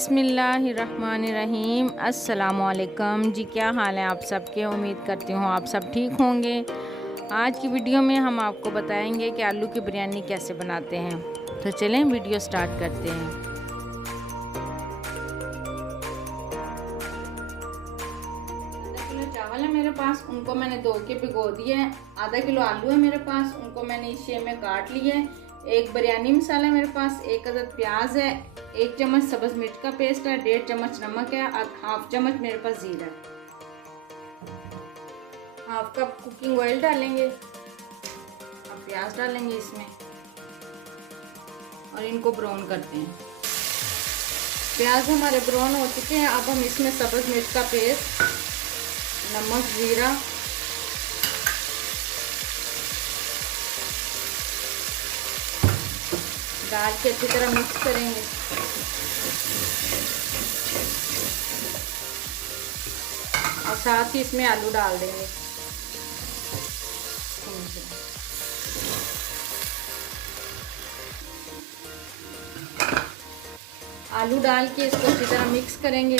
बिस्मिल्लाहिर्रहमानिर्रहीम। अस्सलामुअलैकुम जी, क्या हाल है आप सबके। उम्मीद करती हूँ आप सब ठीक होंगे। आज की वीडियो में हम आपको बताएंगे कि आलू की बिरयानी कैसे बनाते हैं। तो चलें वीडियो स्टार्ट करते हैं। आधा किलो चावल है मेरे पास, उनको मैंने धो के भिगो दिए हैं। आधा किलो आलू है मेरे पास, उनको मैंने इस शेप में काट लिए है। एक बिरयानी मसाला है मेरे पास, एक अदद प्याज है, 1 चम्मच सब्ज़ मिर्च का पेस्ट है, 1.5 चम्मच नमक है, 1/2 चम्मच मेरे पास जीरा है। 1/2 कप कुकिंग ऑयल डालेंगे। अब प्याज डालेंगे इसमें और इनको ब्राउन करते हैं। प्याज हमारे ब्राउन हो चुके हैं। अब हम इसमें सब्ज़ मिर्च का पेस्ट, नमक, जीरा, डाल के अच्छी तरह मिक्स करेंगे। और साथ ही इसमें आलू डाल देंगे। आलू डाल के इसको अच्छी तरह मिक्स करेंगे।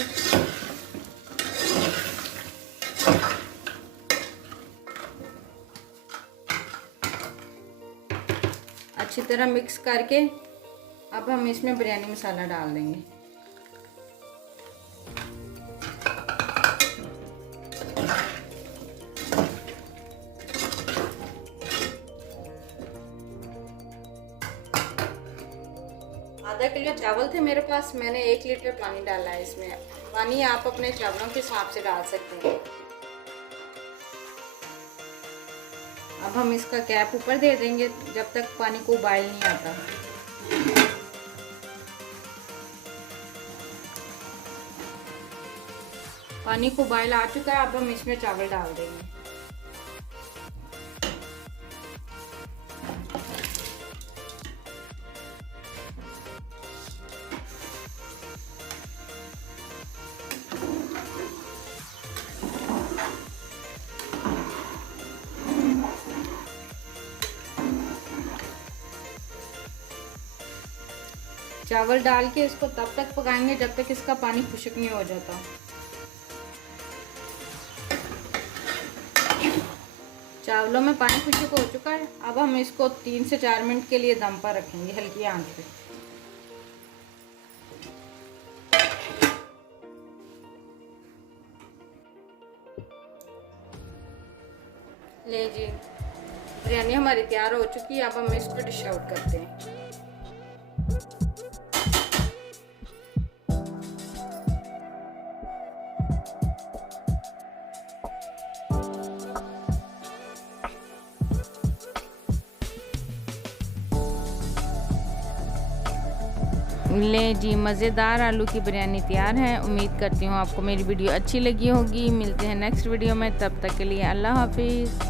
अच्छी तरह मिक्स करके अब हम इसमें बिरयानी मसाला डाल देंगे। आधा किलो चावल थे मेरे पास, मैंने 1 लीटर पानी डाला है इसमें। पानी आप अपने चावलों के हिसाब से डाल सकते हैं। अब हम इसका कैप ऊपर दे देंगे जब तक पानी को उबाल नहीं आता। पानी को उबाल आ चुका है। अब हम इसमें चावल डाल देंगे। चावल डाल के इसको तब तक पकाएंगे जब तक इसका पानी खुश्क नहीं हो जाता। चावलों में पानी खुश्क हो चुका है। अब हम इसको 3 से 4 मिनट के लिए दम पर रखेंगे हल्की आंच पे। ले जी, बिरयानी हमारी तैयार हो चुकी है। अब हम इसको डिश आउट करते हैं। ले जी, मज़ेदार आलू की बिरयानी तैयार है। उम्मीद करती हूँ आपको मेरी वीडियो अच्छी लगी होगी। मिलते हैं नेक्स्ट वीडियो में, तब तक के लिए अल्लाह हाफिज़।